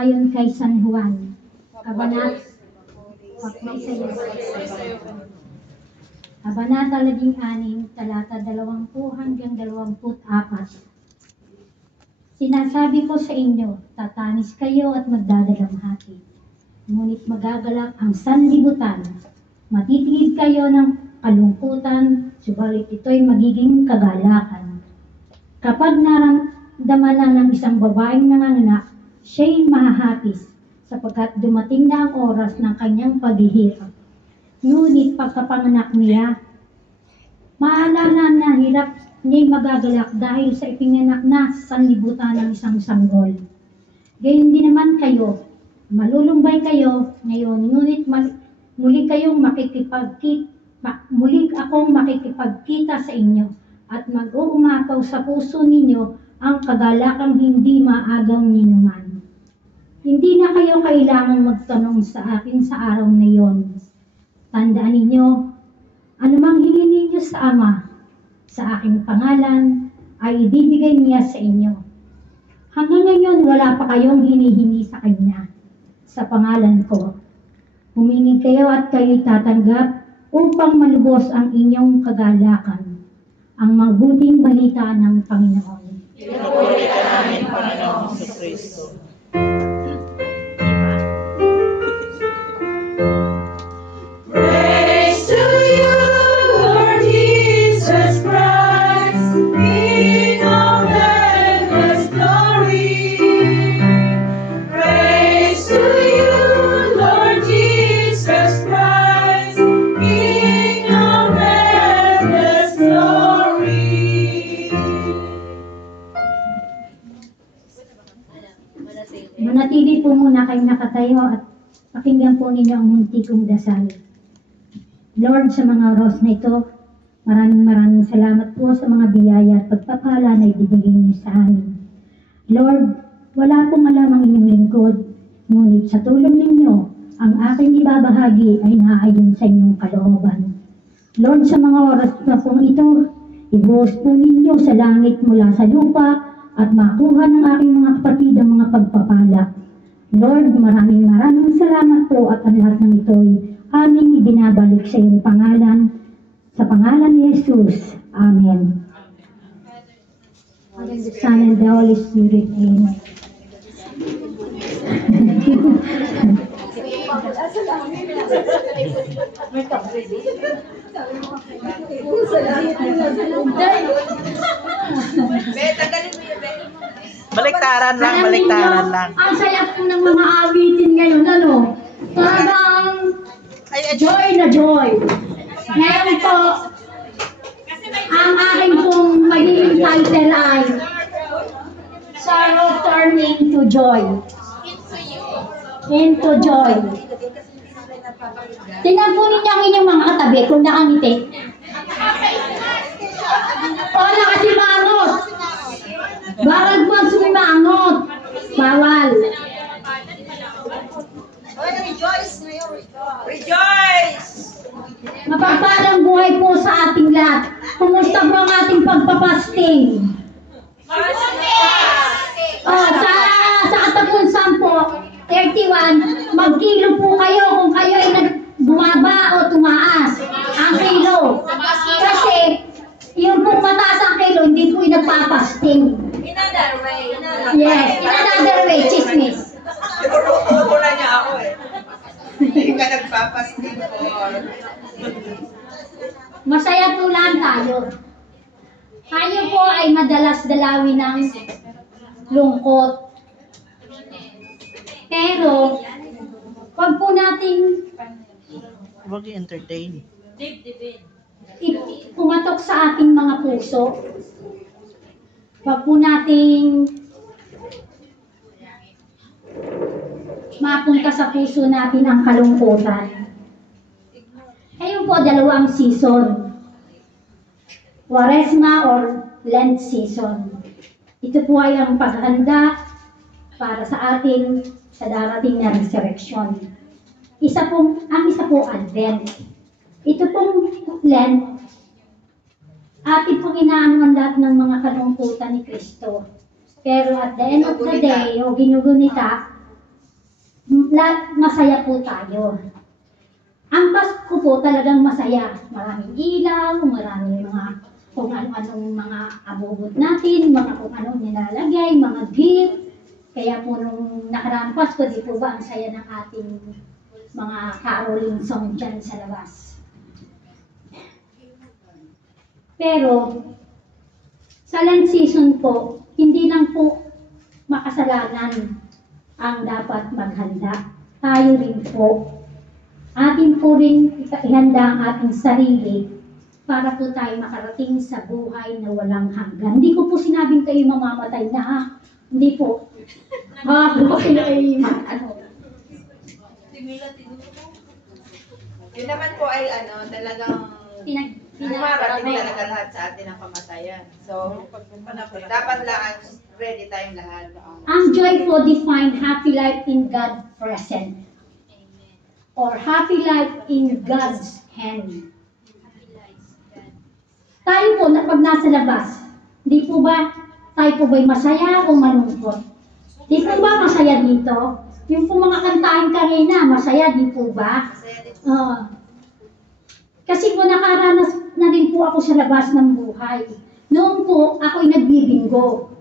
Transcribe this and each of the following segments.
ayon kay San Juan, Kabanata 16, talata 20 hanggang 24. Sinasabi ko sa inyo, tatanis kayo at magdadalamhati. Ngunit magagalak ang sanlibutan. Matitigid kayo ng kalungkutan, subalit ito'y magiging kagalakan. Kapag naramdaman na ng isang babaeng nanganganak, siya'y mahahapis, sapagkat dumating na ang oras ng kanyang paghihirap. Ngunit pagkapanganak niya, maalala na hirap niya'y magagalak dahil sa ipinganak na sanlibutan ng isang sanggol. Gayon din naman kayo, malulumbay kayo ngayon, ngunit muli akong makikipagkita sa inyo at mag-uumapaw sa puso ninyo ang kagalakang hindi maagaw ninuman. Hindi na kayo kailangang magtanong sa akin sa araw na iyon. Tandaan ninyo, anumang hingin ninyo sa Ama, sa aking pangalan, ay ibibigay niya sa inyo. Hanggang ngayon, wala pa kayong hinihingi sa Kanya. Sa pangalan ko, humingi kayo at kayo'y tatanggap upang malubos ang inyong kagalakan. Ang mabuting balita ng Panginoon. Pinupuri ka namin, Panginoong Kristo. Praise to you, Lord Jesus Christ, King of endless glory. Praise to you, Lord Jesus Christ, King of endless glory. Manatili po muna kayong nakatayo at pakinggan po ninyo ang munti kong dasal. Lord, sa mga oras na ito, maraming salamat po sa mga biyaya at pagpapala na ibibigay niyo sa amin. Lord, wala pong alam ang inyong lingkod, ngunit sa tulong ninyo, ang aking ibabahagi ay naayon sa inyong kalooban. Lord, sa mga oras na pong ito, ibuhos po ninyo sa langit mula sa lupa at makuha ng aking mga kapatid ang mga pagpapala. Lord, maraming salamat po at ang lahat ng ito'y aming ibinabalik sa iyong pangalan. Sa pangalan ni Jesus. Amen. Father, the Son, and the Holy Spirit. Amen. Baliktaran lang. Ang saya po ng mga awitin ngayon, ano? Parang joy na joy. Ngayon po, ang aking pong magiging title ay Sorrow Turning to Joy. Into joy. Tingnan po ninyo ang inyong mga katabi kung nakangiti. O nakasimangot. Bawal po ang sumimangot. Bawal. Rejoice! Mapagpalang buhay po sa ating lahat. Kumusta po ang ating pagpapasting? Sa katapunsan po, 31, magkilo po kayo kung kayo ay bumaba o tumaas ang kilo. Kasi, yung pong mataas ang kilo, hindi po yung nagpapasting. In another way. Yes, in another way, chismis. Inuruto na niya ako eh. Hindi ka nagpapasting po. Masaya po lang tayo. Tayo po ay madalas dalawin ng lungkot. Pero, wag po nating Huwag i-entertain. pumatok sa ating mga puso. Wag po nating mapunta sa puso natin ang kalungkutan. Ngayon po, dalawang season. Quaresma or Lent season. Ito po ay ang paghanda para sa atin sa darating na resurrection. Ang isa po Advent. Ito pong Lent, atin pong inaanuhan lahat ng mga kalungkutan ni Kristo. Pero at the end of the day, o ginugunita, masaya po tayo. Ang Pasko po talagang masaya. Maraming ilaw, maraming mga kung ano-anong mga abubot natin, mga kung anong nilalagay, mga gift. Kaya po nung nakaraang Pasko, di po ba ang saya ng ating mga caroling song dyan sa labas. Pero, sa Lent season po, hindi lang po makasalanan ang dapat maghanda. Tayo rin po. Atin po rin ihanda ang ating sarili para po tayo makarating sa buhay na walang hanggan. Hindi ko po sinabing kayo mamamatay na ha. Hindi po. Buhay na kayo Yun naman po ay talagang dumarating talaga lahat sa atin ang kamatayan. So, dapat lang ready tayong lahat. Ang joy po define happy life in God's present. Or happy life in God's hand. Tayo po, pag nasa labas, di po ba, tayo po ba'y masaya o malungkot? Di po ba masaya dito? Yung po mga kantahin kanina, masaya, di po ba? Kasi po nakaranas na rin po ako sa labas ng buhay. Noon po, ako'y nagbibinggo.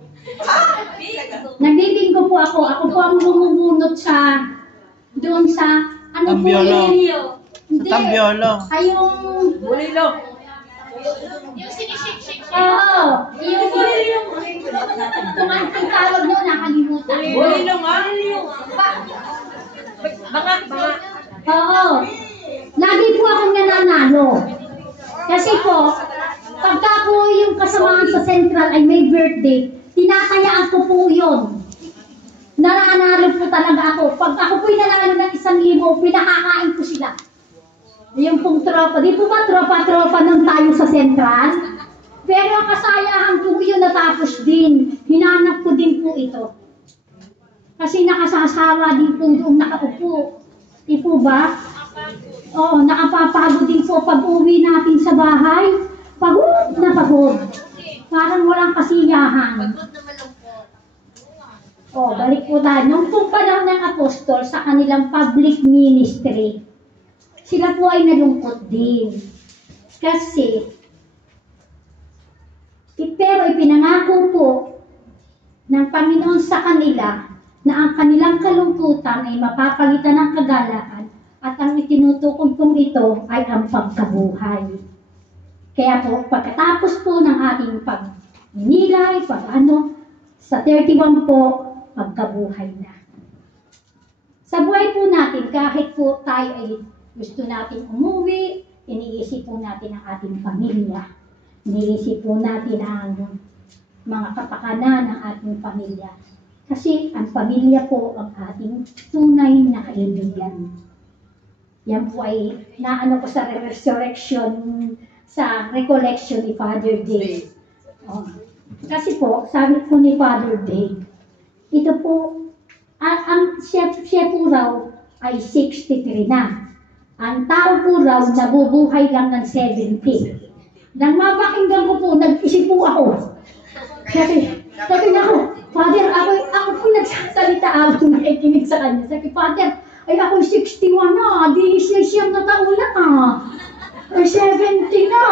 Nagbibinggo po ako. Ako po ang bumubunot sa, doon sa, ano po Tambiolo. Hindi. Tambiolo. Ay, yung... Bulilo. Yung sinishik-shik. Oo. Yung... Kung ang tawag nyo, nakalimutan. Bulilo nga. Banga. Oo. Lagi po akong nananalo. Kasi po, pagka po yung kasamahan sa Central ay may birthday, tinatayaan ko po yun. Nananalo po talaga ako. Pag ako po'y nanalo ng 1,000, pinakakain ko sila. Yung pong tropa. Di po ba tropa-tropa nung tayo sa Central? Pero ang kasayahan ko yun natapos din. Hinanap ko din po ito. Kasi nakasasawa din po doon nakaupo. Di po ba? Oo, nakapapagod din po pag uwi natin sa bahay. Pagod na pagod. Parang walang kasiyahan. Pagod na malungkot. Balik po tayo. Nung pong panahon ng apostol sa kanilang public ministry, sila po ay nalungkot din. Kasi, pero ipinangako po ng Panginoon sa kanila na ang kanilang kalungkutan ay mapapalitan ng kagalakan at ang itinutukoy kong ito ay ang pagkabuhay. Kaya po, pagkatapos po ng ating pag-nilay, sa 31 po, pagkabuhay na. Sa buhay po natin, kahit po tayo ay gusto natin umuwi, iniisip po natin ang ating pamilya. Iniisip po natin ang mga kapakanan ng ating pamilya. Kasi ang pamilya po ang ating tunay na kaibigan. Yan po ay naano ko sa resurrection, sa recollection ni Father Dave. Kasi po, sabi po ni Father Dave, ito po, siya po raw ay 63 na. Ang tao po raw nabubuhay lang ng 70. Nang mapakinggan ko po, nag-isip po ako. Sabi na ako, Father, ako po nagsasalita ako nakikinig sa kanya. Sabi, Father, ay ako 61 na, di siyam na taon na. Ay 70 na.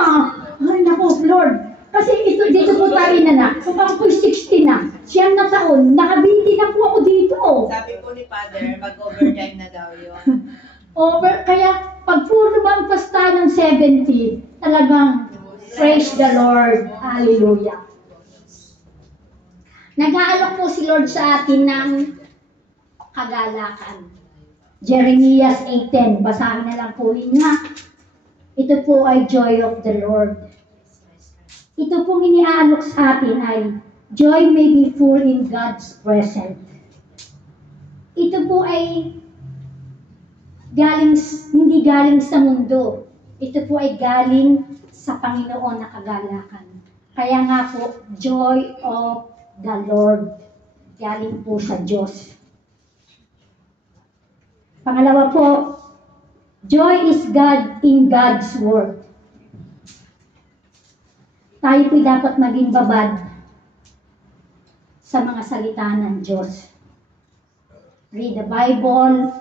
Ay naku, Lord. Kasi dito po tayo na. Kung ako 60 na, siyam na taon, nakabinti na po ako dito. Sabi po ni Father, mag-overtime na daw yun. Kaya pag puro lumampas tayo ng 70, talagang praise the Lord. Hallelujah. Nag-aalok po si Lord sa atin ng kagalakan. Jeremias 8:10, basahin na lang po ninyo. Ito po ay joy of the Lord. Ito pong iniaalok sa atin ay joy may be full in God's presence. Ito po ay hindi galing sa mundo. Ito po ay galing sa Panginoon na kagalakan. Kaya nga po, joy of the Lord. Galing po sa Diyos. Pangalawa po, joy is God in God's Word. Tayo po'y dapat maging babad sa mga salita ng Diyos. read the Bible.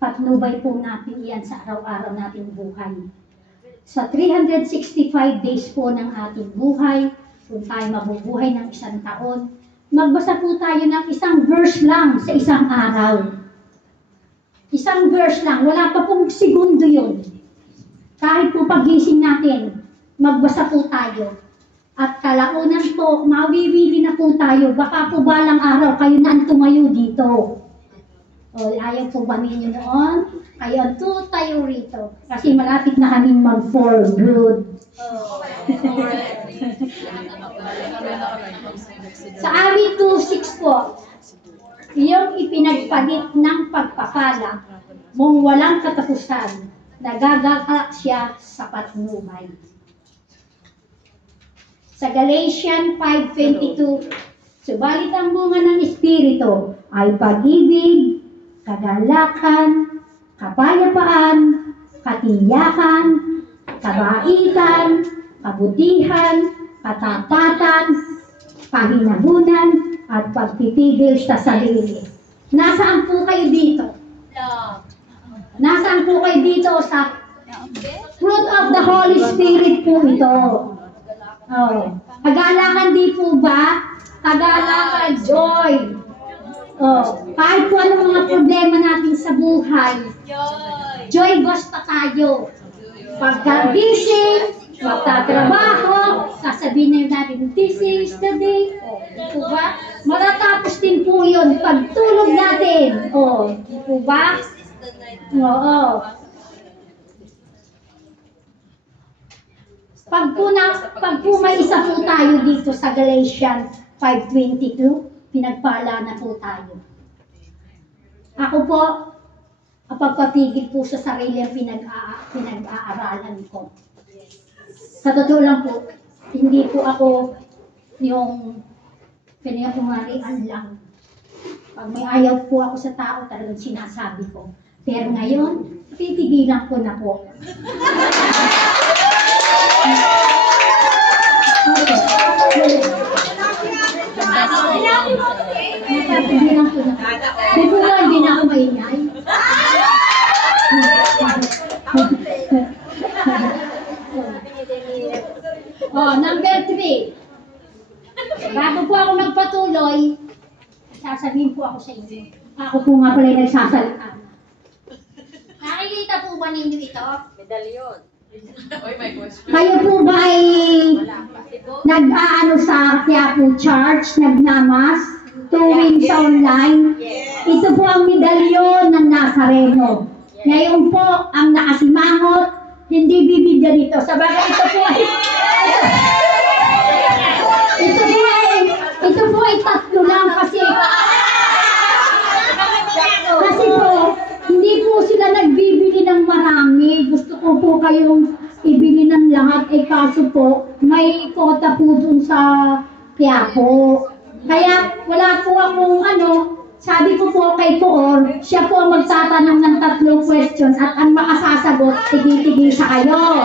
Patnubay po natin yan sa araw-araw nating buhay. Sa 365 days po ng ating buhay, kung tayo mabubuhay ng isang taon, magbasa po tayo ng isang verse lang sa isang araw. Isang verse lang, wala pa pong segundo yun. Kahit po pagising natin, magbasa po tayo. At kalaunan po, mawibili na po tayo. Baka po balang araw kayo na ang tumayo dito. O, ayaw po ba ninyo noon? Kayo po tayo rito. Kasi malapit na kami mag-for good. Sa awit 2:6 po, iyong ipinagpalit ng pagpapala mong walang katapusan, nagagalak siya sa patnubay. Sa Galatians 5:22, subalit ang bunga ng Espiritu ay pag-ibig, kagalakan, kapayapaan, katiyakan, kabaitan, kabutihan, katapatan, pahinahunan, at pagpipigil sa sarili. Nasaan po kayo dito? Nasaan po kayo dito sa fruit of the Holy Spirit po ito? Oh. Kagalakan di po ba? Kagalakan, joy. Oh. Kahit po ano mga problema natin sa buhay, joy basta tayo. Pagkagising, magtatrabaho, sasabihin natin, this is the day. Oh, di po ba? Matatapos din po yun, pagtulog natin. Oh, di po ba? Oo. Pag po may isa po tayo dito sa Galatians 5:22, pinagpala na po tayo. Ako po, pagpapigil po sa sarili ang pinag-aaralan ko. Sa totoo lang po, hindi po ako yung pinag-umarian lang. Pag may ayaw po ako sa tao, talagang sinasabi ko. Pero ngayon, titigilan ko na po. Titigilan ko na po. Di po nga, hindi na ako maingay. Oh, number 3. Bago po ako magpatuloy, sasabihin po ako sa inyo. Ako po nga pala yung nagsasalita. Nakikita po ba ninyo ito? Medalyon. Oy, my question. Kayo po ba ay nag-aano sa Quiapo Church, nagnamas, tuwing sa online? Ito po ang medalyon ng Nazareno. Ngayon po, ang nakasimangot, hindi bibigyan dito. Sabagay, ito po ay tatlo lang kasi po, hindi po sila nagbibili ng marami. Gusto ko po kayong ibili ng lahat. Kaso po, may kota po dun sa Quiapo. Kaya wala po akong sabi ko po kay Poor, siya po ang magtatanong ng 3 questions at ang makasasagot, tigil-tigil sa kayo.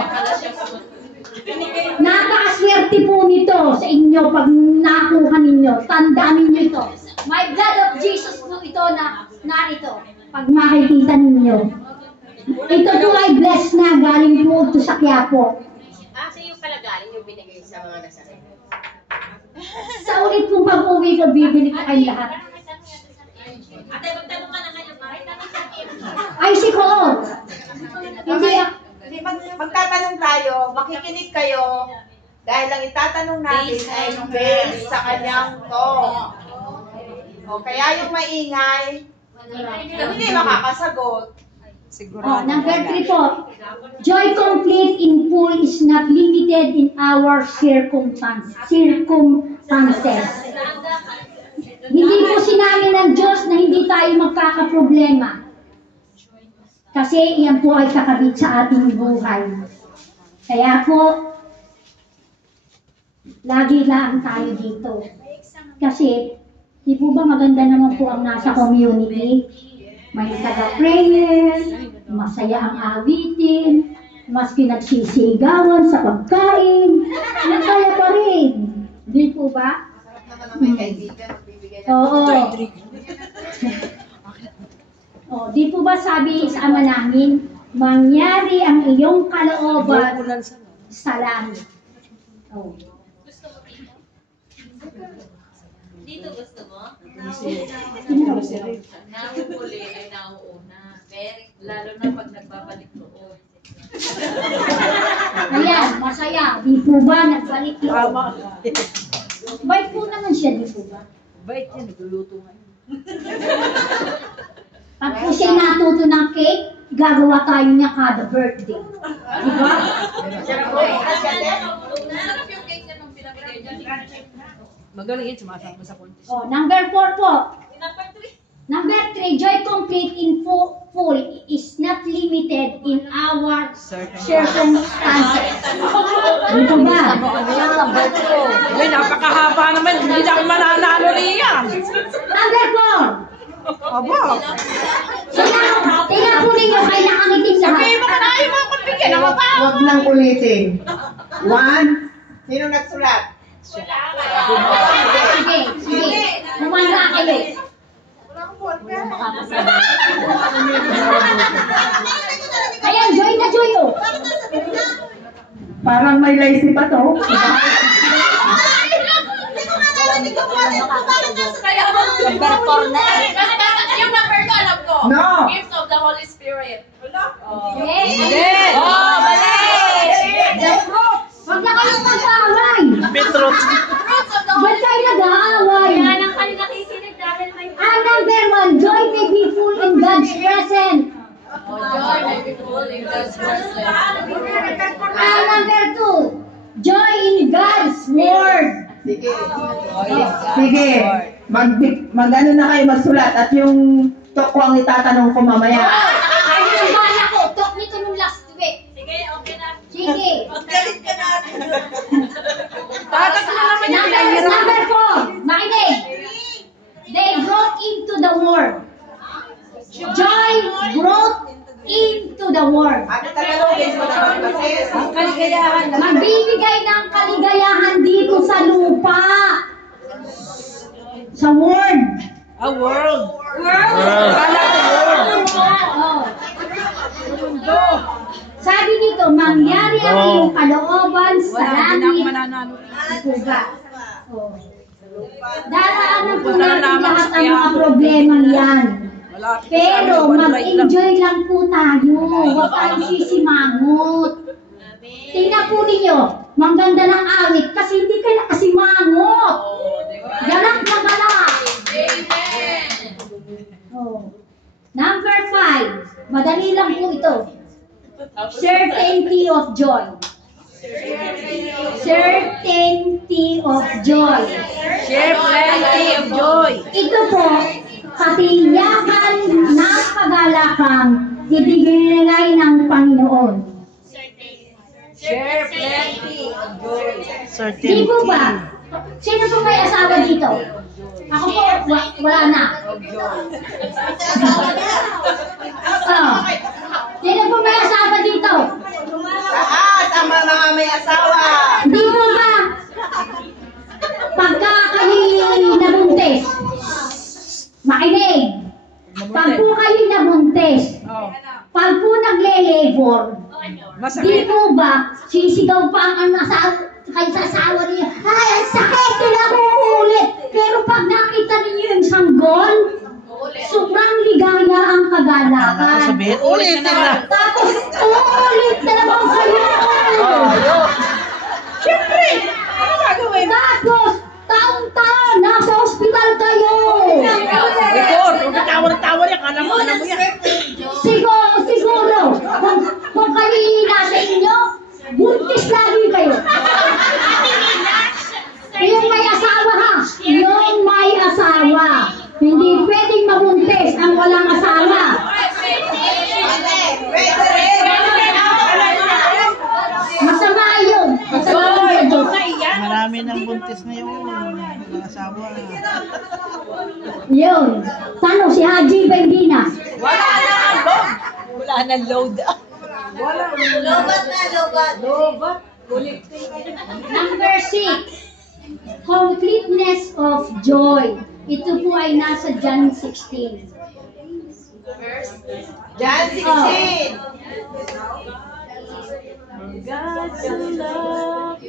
Napakaswerte po nito sa inyo pag nakuha ninyo. Tandaan ninyo ito. My blood of Jesus po ito na narito. Pag makikita ninyo. Ito po ay blessed na galing po ito sa Quiapo. Sa iyo pala galing yung binigay sa mga Nazareno. Sa ulit pong pag-uwi ko, bibili ko kayo lahat. Ate, magtanong ka na ngayon. Tanong sa akin. Ay, si Koor. Hindi, magtatanong tayo, makikinig kayo, dahil ang itatanong natin ay based sa kanyang tone. O, kaya yung maingay, hindi makakasagot. Number 3 po. Joy complete in full is not limited in our circumstances. Hindi po sinabi ng Diyos na hindi tayo magkakaproblema. Kasi yan po ay kakabit sa ating buhay. Kaya po, lagi lang tayo dito. Kasi, di po ba maganda naman po ang nasa community? May taga-prayer, masaya ang awitin, mas pinagsisigawan sa pagkain, masaya pa rin. Di po ba? Naman ang may kaibigan, magbibigay ng Oo. Oh, di po ba sabi sa ama namin, mangyari ang iyong kalooban sa langit. Oh. Gusto mo dito? Dito gusto mo? Nahuhuli ay nauuna. Lalo na pag nagbabalik loob. Ayan, masaya. Di po ba nagbalik loob? Bait po naman siya, di po ba? Bait yan, nagluluto ngayon. Pag po siya natuto ng cake, gagawa tayo niya kada birthday. Di ba? Sarap yung cake na nung pinabigay niya. Magaling yun, sumasama sa contest. Oh, number 4 po. Number 3. Number 3, joy complete in full is not limited in our circumstances. Dito ba? Uy, napakahaba naman. Hindi na ako mananalo riyan. Number 4. Aba. Tingnan po ninyo kay nakangiting lahat. Sabihin mo ka na ayaw mga pagbigyan ng mga tao. Huwag nang ulitin. 1. Sino nagsulat? Sige, sige. Kumanda kayo. Ayan, joy na joy oh. Parang may laisi pa to. Number 4 na. Yung number 2 alam ko. No. Gifts of the Holy Spirit. Okay? Oh, mali! Huwag na kayong mag-aaway. Beetroot. Fruits of the Ba't Holy kayo nag-aaway? Spirit. Ang kayo nakikinig dahil may Number 1, joy may be full in God's presence. joy may be full in God's presence. Number 2, joy in God's word. Sige. Sige. Mag-ano na kayo magsulat at yung toko ang itatanong ko mamaya. Ay, nabala ko. Talk nito nung last week. Sige, okay na. Sige. Galit ka natin. Tatas na naman yung Number 4, makinig. They brought into the world. Joy brought into the world. Ano tagalogin mo naman kasi? Magbibigay ng kaligayahan dito sa lupa. Sa world. A world. Oh. Sabi dito, mangyari ang iyong kalooban sa Wala, hindi na ako langit. mananalo. Puga. Oh. Daraanan po Wala natin naman lahat sa ang mga tiyago. problemang yan. Malapit Pero sa amin, 1 ride lang. mag-enjoy lang po tayo. Huwag tayong sisimangot. Tingnan po ninyo, mangganda ng awit kasi hindi kayo nakasimangot. Galak na galak. Amen. Oh. Number 5, madali lang po ito. Certainty of joy. Certainty of joy. Share plenty of joy. Ito po, katiyakan ng kagalakang ibigay ng Panginoon. Share plenty of joy. Di po ba? Sino po may asawa dito? Ako po, wala na. Oh. Sino po may asawa dito? Ang mga may asawa. Di po ba? Pagka kayo nabuntis, makinig. Pag po kayo nabuntis, Oh. pag po nagle-labor, di Masakit. po ba, sisigaw pa ang kayo sa asawa niyo, ay, ang sakit, kailangan ko uulit. Pero pag nakita ninyo yung sanggol, sobrang ligaya ang kagalakan. Ulit na na. Tapos, uulit na naman kayo. Siyempre. Ano gagawin? Tapos, taon-taon, nasa ospital kayo. Record. Kung tawa yan, alam mo yan. Siguro, kung kayo nasa inyo, buntis lagi kayo. Yung may asawa ha, yung may asawa. Hindi pwedeng mabuntis ang walang asawa. Masama yun. Masama yun. Marami ng buntis ngayon. Mga asawa. Yun. Tanong si Haji Bendina. Wala na load. Lobat. Number 6. Completeness of joy. Ito po ay nasa John 16. John 16.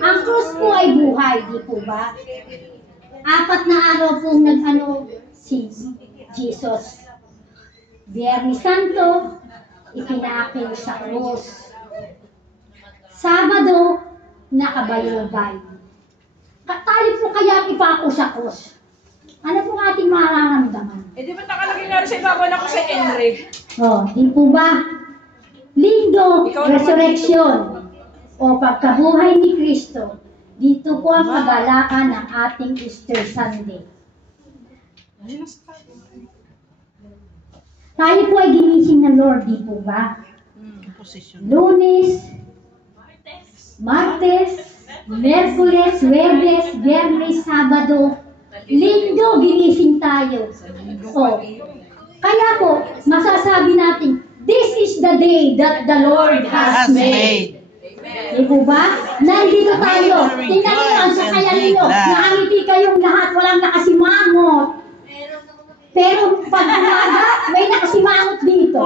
Ang krus po ay buhay, di po ba? 4 na araw pong nag-ano si Jesus. Biyernes Santo, ipinakil sa krus. Sabado, nakabayubay. Tayo po kaya ipako sa krus. Ano po ating mararamdaman? Eh di ba nakalagay nga rin sa ibabaw na ko sa Enric? Oh, di po ba? Linggo, Ikaw naman resurrection, o pagkabuhay ni Kristo. Dito po ang kagalakan ng ating Easter Sunday. Tayo po ay ginising ng Lord, di po ba? Posisyon. Lunes, Martes, Merkules, Huwebes, Biyernes, Sabado, Linggo, ginising tayo. So, kaya po, masasabi natin, this is the day that the Lord has made. Di po ba? Nandito tayo. Tingnan niyo ang sakaya ninyo. Nakangiti kayong lahat, walang nakasimangot. Pero pag umaga, may nakasimangot dito.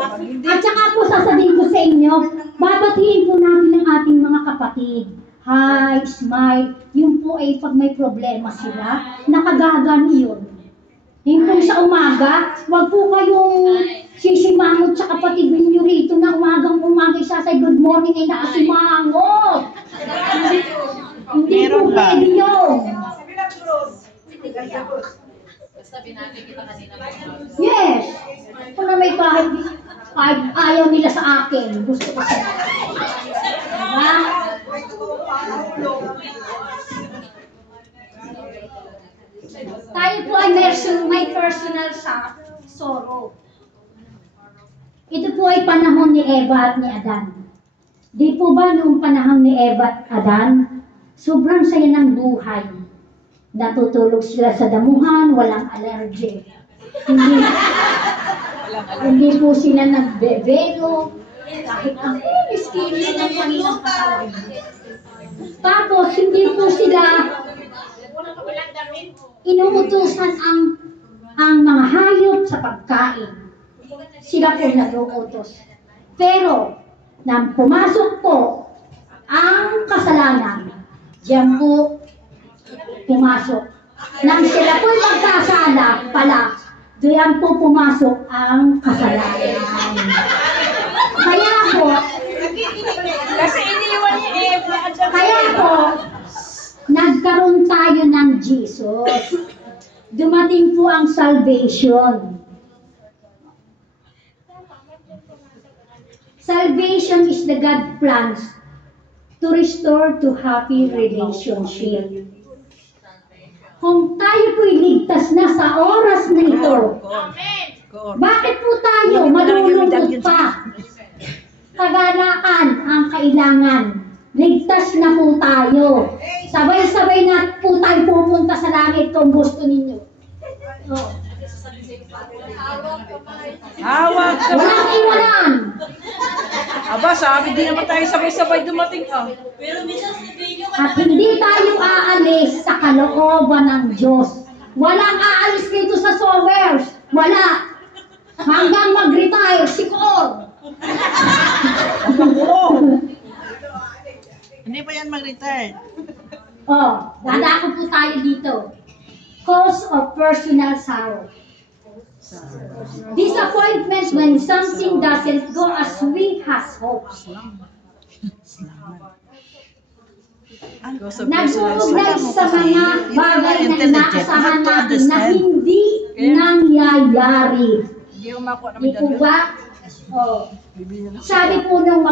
At saka po sasabihin ko sa inyo, babatiin po natin ang ating mga kapatid. Hi, smile. Yun po ay pag may problema sila, nakagagan yun. Yung po sa umaga, wag po kayong sisimangot sa kapatid ninyo rito na umagang-umaga sasay good morning ay nakasimangot. Hindi po Meron ba? pwede yun. Basta binati kita kanina. Yes. Kung na may kahit ayaw nila sa akin, gusto ko sila. Diba? Tayo po ay may personal sa sorrow. Ito po ay panahon ni Eva at ni Adan. Di po ba noong panahon ni Eva at Adan, sobrang saya ng buhay. Natutulog sila sa damuhan, walang allergy. Hindi po sila nagbebelo, kahit ang kinis-kinis ng kanilang katawan. Tapos, hindi po sila inuutusan ang mga hayop sa pagkain. Sila po nag-uutos. Pero, nang pumasok po ang kasalanan, diyan po pumasok. Nang sila po magkasala pala, diyan po pumasok ang kasalanan. Kaya po, Kasi iniwan ni Eva at saka kaya po, nagkaroon tayo ng Jesus. Dumating po ang salvation. Salvation is the God plans to restore to happy relationship. Kung tayo po'y ligtas na sa oras na ito, bakit po tayo malulungkot pa? Kagalakan ang kailangan. Ligtas na po tayo. Sabay-sabay na po tayo pupunta sa langit kung gusto ninyo. Oh. hawak sa Walang iwanan. Aba, sabi din naman tayo sabay-sabay dumating At hindi tayo aalis sa kalooban ng Diyos. Walang aalis dito sa sowers. Wala. Hanggang mag-retire si Kor. Hindi pa yan mag-retire. Oh, dadako po tayo dito. Cause of personal sorrow. Disappointment when something doesn't go as we has hoped. Nagsuugnay sa mga bagay na inaasahan natin na hindi nangyayari. Hindi ko makuha Di naman po ba? Oh. Sabi po nung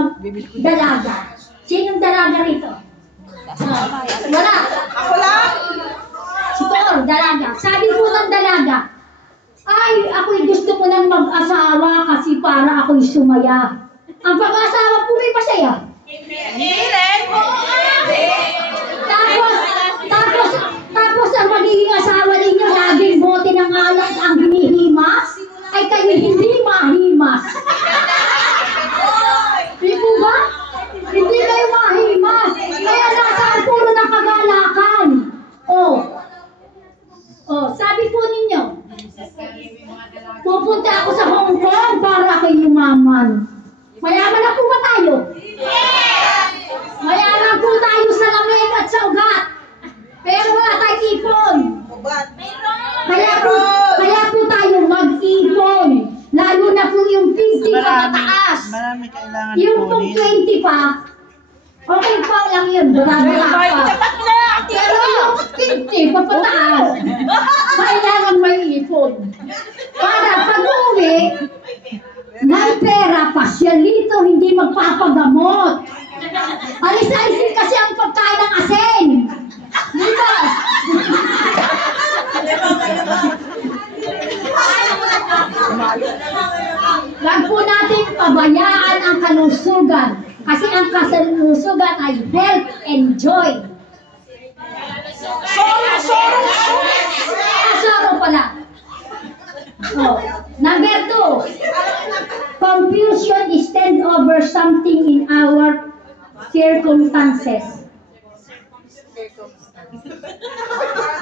dalaga. Sinong dalaga rito? Wala. Ako lang. Si Tor, dalaga. Sabi po ng dalaga, ay, ako'y gusto ko nang mag-asawa kasi para ako'y sumaya. Ang pag-asawa po may masaya. Tapos ang magiging asawa ninyo, laging bote ng alak ang hinihimas, ay kayo hindi mahimas. Di po ba? Hindi kayo mahimas. Kaya nasaan puro ng kagalakan. Oh, sabi po ninyo, bata Ay, pa. tapat mo na lang. Pero yung 50, papataas. Kailangan may ipon. Para pag-uwi, may pera, pasyalito, hindi magpapagamot. Alis-alisin kasi ang pagkain ng asin. Di ba? Huwag po natin pabayaan ang kalusugan. Kasi ang kalusugan ay health and joy. Soro pala. Oh. Number 2. Confusion is stand over something in our circumstances.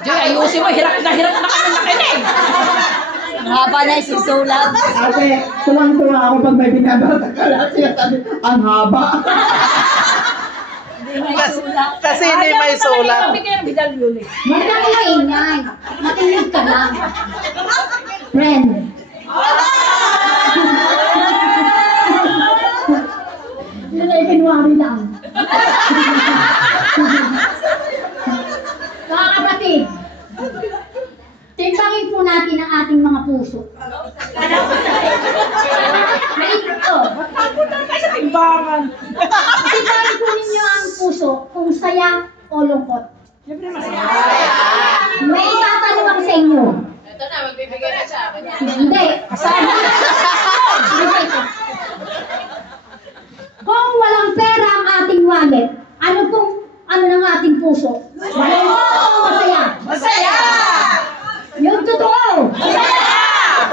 Joy, ayusin mo. Hirap na kami makinig. Ang haba na isusulat. Ate, tuwang-tuwa ako pag may binabasa ka lang. Sinasabi, ang haba. Kasi hindi may sulat. Bigyan ng medalyon eh. Huwag na kayo ingay. Makinig ka lang. Friend. Yun ay pinwari lang. Mga kapatid, timbangin po natin ang ating mga puso. Ay, ito. Sa timbangan. Timbangin po ninyo ang puso kung saya o lungkot. Siyempre masaya. May itatanong ako sa inyo. Ito na, magbibigay na siya. Hindi. Kung walang pera ang ating wallet, ano ng ating puso? Malungkot o masaya? Masaya! Yung totoo.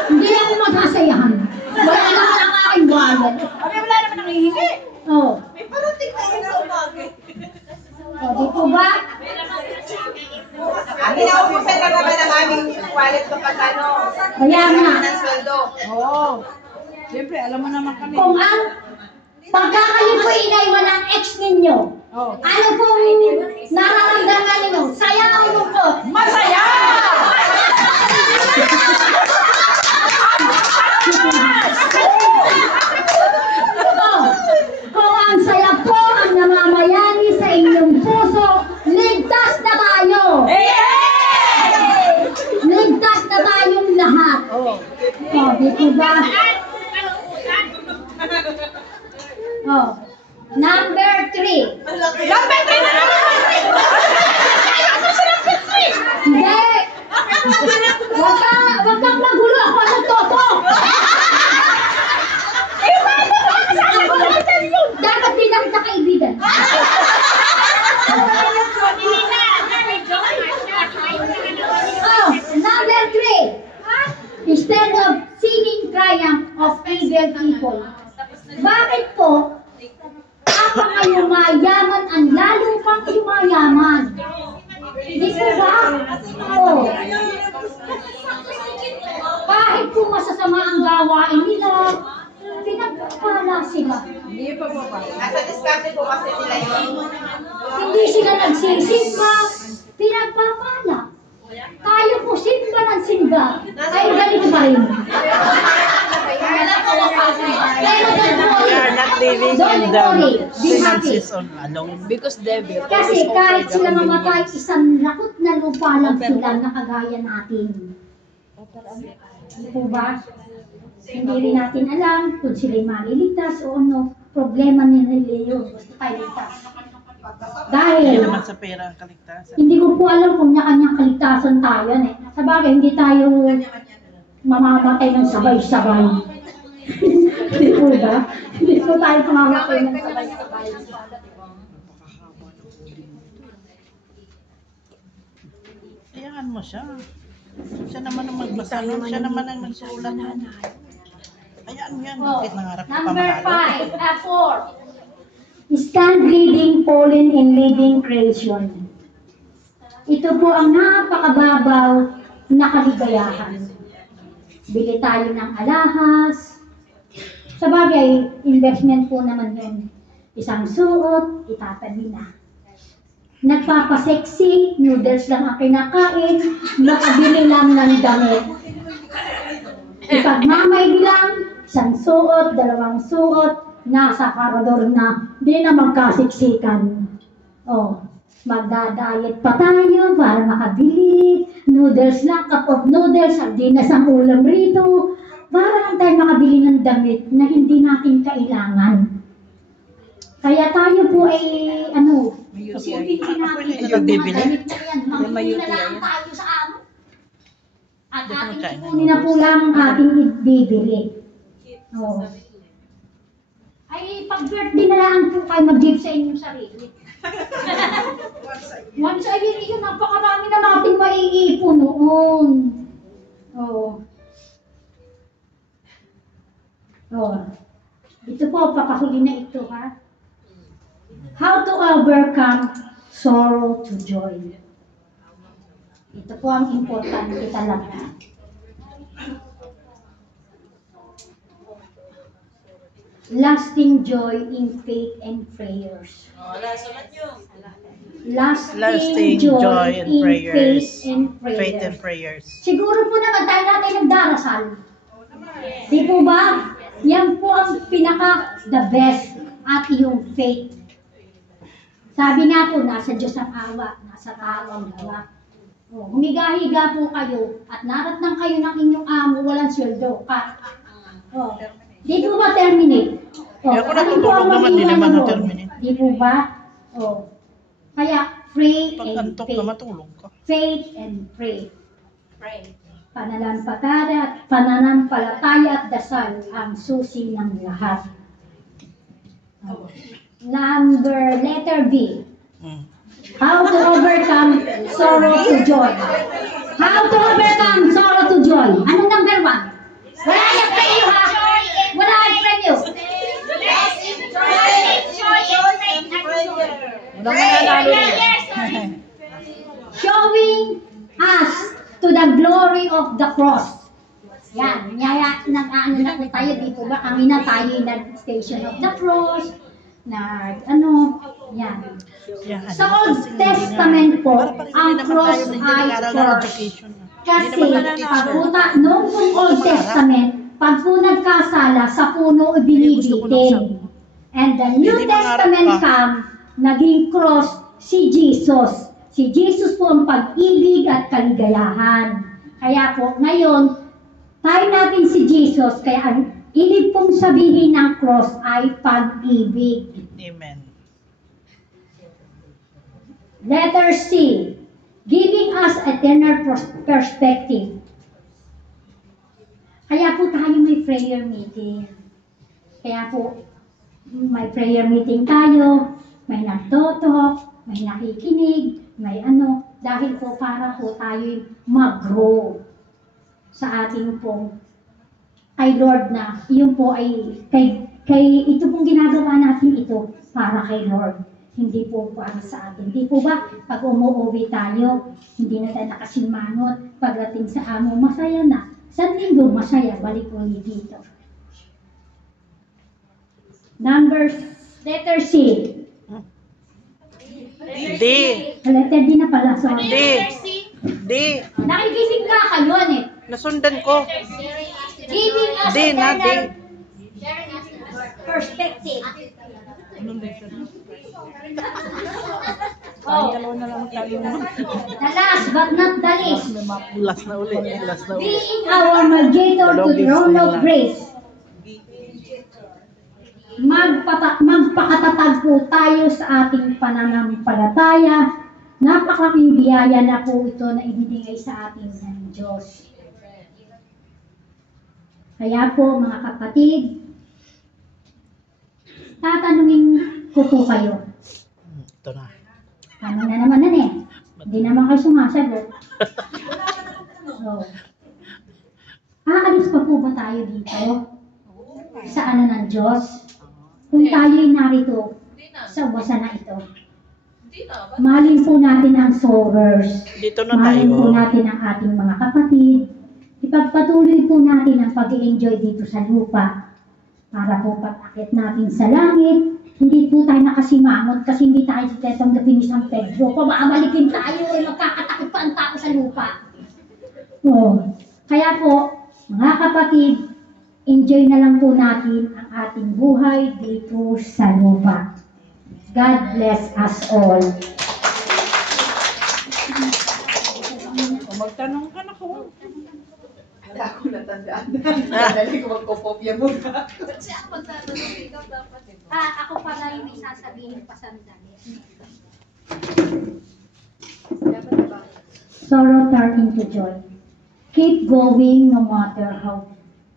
Hindi ako magsasayahan. Wala naman ang aking wallet. Kami wala naman nangihingi. Oh. May parating na yun sa umaga. O, di po ba? Kinaubusan na naman ang aming wallet kapag ano. Kaya nga. Ng sweldo. Oo. Siyempre, alam mo naman kami. Kung ang pagka kayo po inaiwan ng ex ninyo, ano pong nararamdaman ninyo? Saya o lungkot? Masaya! Kung ang saya po ang namamayani sa inyong puso, ligtas na tayo! Ligtas na tayong lahat! O, di po ba? O, number 3. Number 3 na naman! Hindi! Wag kang magulo ako ng toto! Dapat din lang kita kaibigan. Oh, number 3. Instead of singing triumph of evil people. Bakit po ang mga yumayaman ang lalo pang yumayaman? Di po ba? Oh. Kahit po masasama ang gawain nila, pinagpapala sila. Hindi pa po pa. Nasa diskarte po kasi nila yun. Hindi sila nagsisimba, pinagpapala. Tayo po simba ng simba, ay ganito pa rin. Pero don't We are not living Don't in the worry. Be happy. finances on alone. Because devil. Kasi kahit sila mamatay, isang lakot na lupa lang sila na kagaya natin. Di ba? Hindi rin natin alam kung sila'y maliligtas o ano. Problema nila yun. Basta tayo ligtas. Hindi Dahil, naman sa pera ang kaligtasan. hindi ko po alam kung kanya-kanyang kaligtasan tayo. Sa bagay, hindi tayo mamamatay ng sabay-sabay. Hindi po ba? Hindi po tayo mamamatay ng sabay-sabay. Hayaan mo siya. Siya naman ang magbasa. Siya naman ang nagsulat. Hayaan mo yan. Oh, Bakit nangarap ka pa number manalo? 4. Stand leading fallen in leading creation. Ito po ang napakababaw na kaligayahan. Bili tayo ng alahas. Sa bagay, investment po naman yun. Isang suot, itatabi na. Nagpapasexy, noodles lang ang kinakain, nakabili lang ng damit. Ipagmamay bilang, isang suot, dalawang suot, nasa karador na, di na magkasiksikan. Oh, magda-diet pa tayo para makabili. Noodles lang, cup of noodles, sardinas ang ulam rito. Para lang tayo makabili ng damit na hindi natin kailangan. Kaya tayo po ay, isipin din natin Ako yung mga bibili. damit na yan. May Mamili na UTI lang yan. tayo sa amo. At Hindi ko ating magkain ng ipunin na po lang ang ating ibibili. Oh. Ay, pag-birthday na lang po kayo mag-gift sa inyong sarili. Once a year, yun, napakarami na natin maiipon noon. Oh. Oh. Ito po, papahuli na ito, ha? How to overcome sorrow to joy. Ito po ang importante talaga. Lasting joy in faith and prayers. Lasting joy and in prayers. faith and prayers. Faith and prayers. Siguro po naman tayo natin nagdarasal. Di po ba? Yan po ang the best at yung faith. Sabi nga po, nasa Diyos ang awa, nasa tao ang gawa. Oh, humiga-higa po kayo at naratnang kayo ng inyong amo, walang sweldo. Oh, di po ba terminate? Oh, Eh, ako ano po natutulog ang naman, di maiwan naman mo? na-terminate. Di po ba? Oh. Kaya, pray Pag and antok faith. na matulog ka. Faith and pray. Pananampalataya at dasal ang susi ng lahat. Letter B. Mm. How to overcome sorrow to joy. How to overcome sorrow to joy. Anong number 1? Wala yung preview, ha? Wala yung preview. Walang mananalo rin. Showing us to the glory of the cross. Yan, nag-ano na po tayo dito ba? Kami na tayo nag-station of the cross. Yan. Yan. Sa Old Kasi Testament po, para pag ang hindi naman cross tayo hindi ay nag-aaral ng cross. education. Kasi Hindi naman nag-teacher. noong Old Testament, pag po nagkasala, sa puno Gusto ko lang ibinibitin. And the New Hindi mangarap Testament ka. come, naging cross si Jesus. Si Jesus po ang pag-ibig at kaligayahan. Kaya po, ngayon, tayo natin si Jesus, kaya ang ibig pong sabihin ng cross ay pag-ibig. Amen. Letter C, giving us eternal perspective. Kaya po tayo may prayer meeting. Kaya po, may prayer meeting tayo, may nagtotok, may nakikinig, may dahil po para po tayo mag-grow sa ating pong kay Lord na, yun po ay, ito pong ginagawa natin ito para kay Lord. Hindi po para sa atin. Hindi po ba, pag umuwi tayo, hindi na tayo nakasimangot, pagdating sa amo, masaya na. Sa linggo, masaya, balik ulit dito. Letter C. D. Letter D na pala, sorry. D. D. Nakikinig ka kayo, eh. Nasundan ko. Giving us D na, D. eternal perspective. Oh, the last but not the least. Last na uli. Last na uli. Being our mediator to the throne of grace. Magpakatatag po tayo sa ating pananampalataya. Napakaking biyaya na po ito na ibinigay sa atin ng Diyos. Kaya po mga kapatid, tatanungin ko po kayo. Ito na. Ano na naman Hindi naman kayo sumasagot. So, aalis pa po ba tayo dito? Sa ng Diyos? Kung tayo'y narito sa uwasan na ito. Mahalin po natin ang sorrowers. Dito na Mahalin tayo. po natin ang ating mga kapatid. Ipagpatuloy po natin ang pag-i-enjoy dito sa lupa. Para po pag-akit natin sa langit, hindi po tayo nakasimangot kasi hindi tayo tatanggapin ni San Pedro. Pababalikin tayo, magkakatakot pa ang tao sa lupa. Kaya po, mga kapatid, enjoy na lang po natin ang ating buhay dito sa lupa. God bless us all. O magtanong ka na ko. Wala akong natandaan. Dali ko magkopopya muna. Kasi ang pagtatanong ikaw dapat ito. Ako pa na yung may sasabihin pa sandali. Dapat ba? Sorrow turn into joy. Keep going no matter how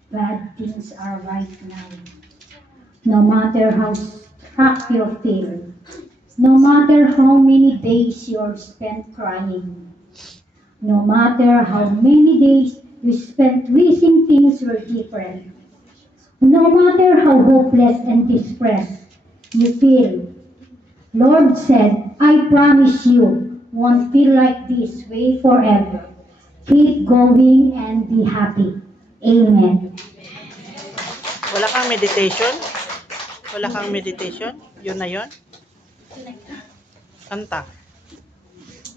bad things are right now. No matter how struck you feel. No matter how many days you're spent crying. No matter how many days you spent wishing things were different. No matter how hopeless and distressed you feel. Lord said, I promise you won't feel like this way forever. Keep going and be happy. Amen. Wala kang meditation? Wala kang meditation? Yun na yun? Kanta.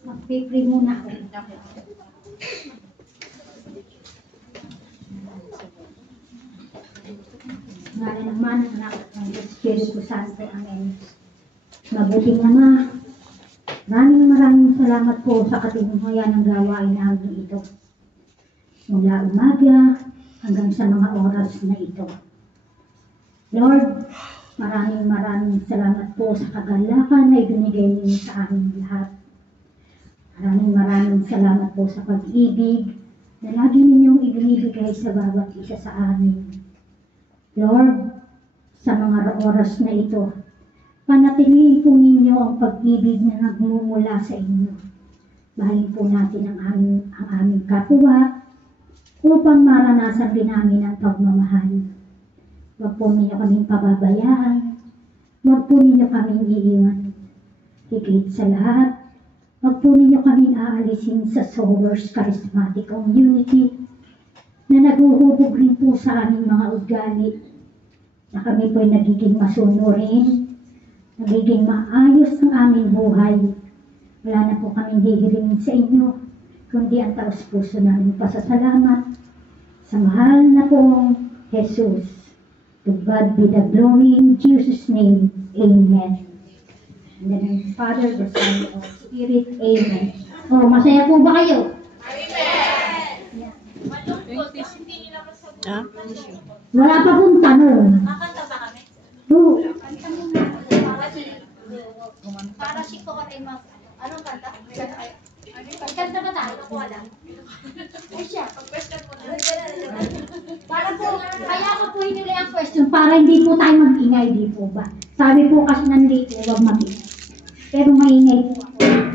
Mag-pray muna ako. Ngalan ng Mana, ng Anak, ng Espiritu Santo. Amen. Mabuting Ama, maraming salamat po sa katinuhayan ng gawain namin ito. Mula umaga hanggang sa mga oras na ito. Lord, maraming salamat po sa kagalakan na ibinigay niyo sa amin lahat. Maraming salamat po sa pag-ibig na lagi ninyong ibinibigay sa bawat isa sa amin. Lord, sa mga oras na ito, panatilihin po ninyo ang pag-ibig na nagmumula sa inyo. Mahalin po natin ang aming kapwa upang maranasan din namin ang pagmamahal. Huwag po ninyo kaming pababayaan. Huwag po ninyo kaming iiwan. Higit sa lahat, huwag po ninyo kaming aalisin sa Sowers Charismatic Community na naguhubog rin po sa aming mga ugali na kami po'y nagiging masunurin, nagiging maayos ang aming buhay. Wala na po kaming hihirimin sa inyo, kundi ang taos-puso namin pasasalamat sa mahal na pong Jesus. To God be the glory in Jesus' name. Amen. In the name of the Father, the Son, and the Spirit. Amen. Oh, masaya po ba kayo? Malungkot kasi hindi nila masagot. Ha? Wala pa pong tanong. Kakanta ba kami? Oh, Para si Cory mag... Anong kanta? Kanta ba tayo? Ako wala. Ay siya, pag-question mo na. para po, kaya ako po hinili ang question para hindi po tayo mag-ingay, di po ba? Sabi po kasi nandito, huwag mag-ingay. Pero maingay po ako.